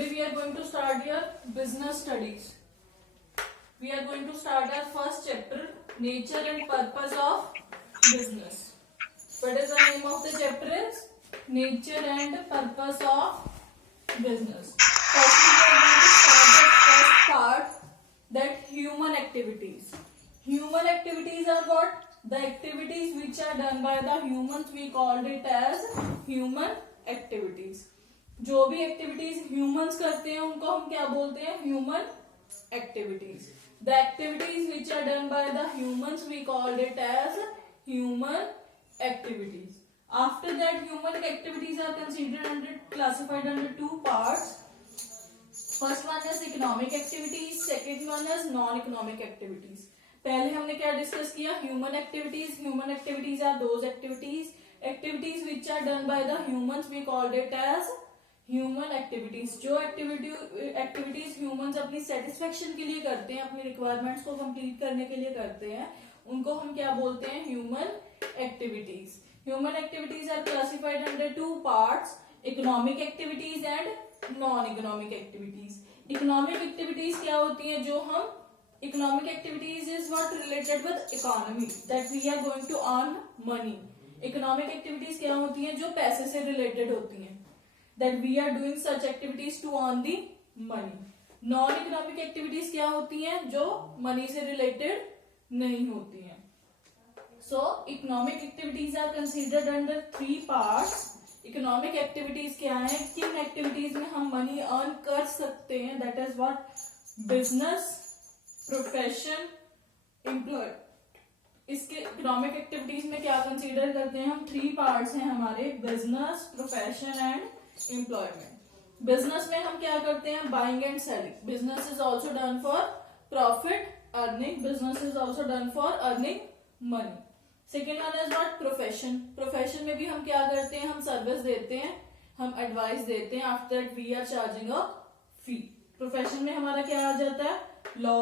Today we are going to start your business studies. We are going to start our first chapter, nature and purpose of business. What is the name of the chapter? Is nature and purpose of business. Firstly, we are going to start the first part, that human activities. Human activities are what? The activities which are done by the humans, we called it as human activities. जो भी activities humans करते हैं उनको हम क्या बोलते हैं? Human activities. The activities which are done by the humans we called it as human activities. After that, human activities are considered under classified under two parts. First one is economic activities, second one is non-economic activities. पहले हमने क्या discuss किया? Human activities. Human activities are those activities which are done by the humans, we called it as human activities. जो activities humans अपनी satisfaction के लिए करते हैं, अपनी रिक्वायरमेंट्स को कंप्लीट करने के लिए करते हैं, उनको हम क्या बोलते हैं? Human activities. Human activities are classified under two parts, economic activities and non economic activities. Economic activities क्या होती है? जो हम economic activities is what related with economy, that we are going to earn money. Economic activities क्या होती है? जो पैसे से रिलेटेड होती है, that we are doing such activities to earn the money. Non economic activities क्या होती हैं? जो मनी से रिलेटेड नहीं होती हैं. So economic activities are considered under three parts. Economic activities क्या है? किन एक्टिविटीज में हम मनी अर्न कर सकते हैं? That is what? Business, profession, employ. इसके इकोनॉमिक एक्टिविटीज में क्या कंसीडर करते हैं हम? थ्री पार्ट्स हैं हमारे, business, profession and employment. Business में हम क्या करते हैं? Buying and selling. Business is also done for profit earning. Business is also done for earning money. Second one is what? Profession. Profession में भी हम क्या करते हैं? हम सर्विस देते हैं, हम एडवाइस देते हैं. After that we are charging a fee. Profession में हमारा क्या आ जाता है? Law,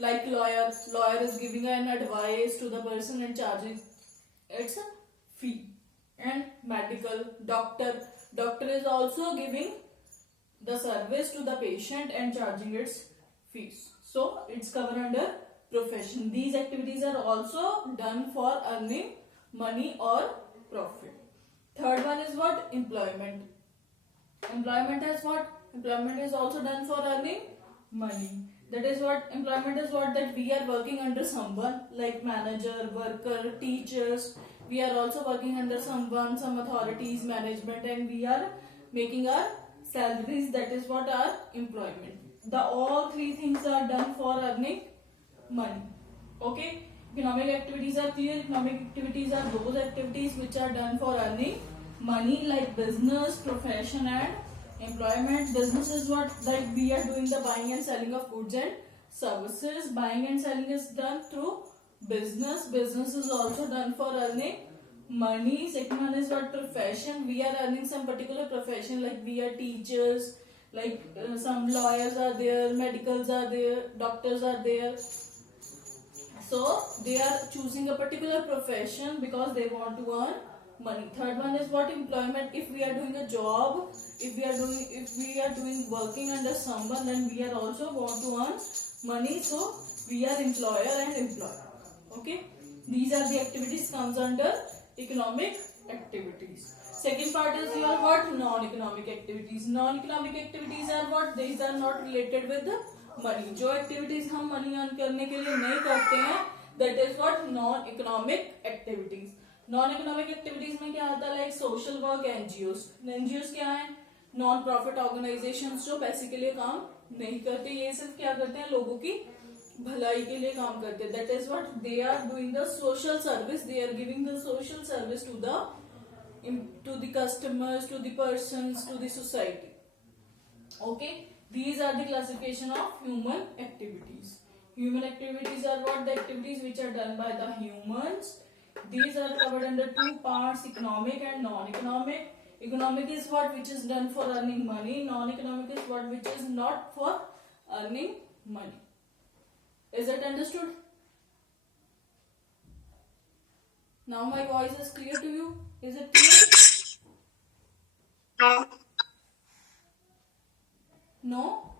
like lawyer. Lawyer is giving an advice to the person and charging its fee. And medical, doctor. Doctor is also giving the service to the patient and charging its fees. So it's covered under profession. These activities are also done for earning money or profit. Third one is what? Employment. Employment is what? Employment is also done for earning money. That is what? Employment is what? That we are working under someone like manager, worker, teachers. We are also working under someone, some authorities, management, and we are making our salaries. That is what? Our employment. The all three things are done for earning money. Okay? Economic activities are clear. Economic activities are those activities which are done for earning money, like business, profession, and employment. Business is what? Like we are doing the buying and selling of goods and services. Buying and selling is done through business. Business is also done for earning money. Second one is what? Profession. We are earning some particular profession, like we are teachers, like some lawyers are there, medicals are there, doctors are there. So they are choosing a particular profession because they want to earn money. Third one is what? Employment. If we are doing a job, if we are doing working under someone, then we are also want to earn money. So we are employer and employer. Okay, these are the activities comes under economic activities. Second part is your what? Non-economic activities. Non-economic activities are what? These are not related with money. जो activities हम money earn करने के लिए नहीं करते हैं, that is what? Non-economic activities. Non-economic activities में क्या आता है? Like social work, NGOs. NGOs क्या है? Non-profit organizations जो पैसे के लिए काम नहीं करते, ये सिर्फ क्या करते हैं? लोगों की भलाई के लिए काम करते हैं. That is what? They are doing the social service. They are giving the social service to the customers, to the persons, to the society. Okay, these are the classification of human activities. Human activities are what? The activities which are done by the humans. These are covered under two parts, economic and non-economic. Economic is what? Which is done for earning money. Non-economic is what? Which is not for earning money. Is it understood? Now my voice is clear to you? Is it clear? No. No?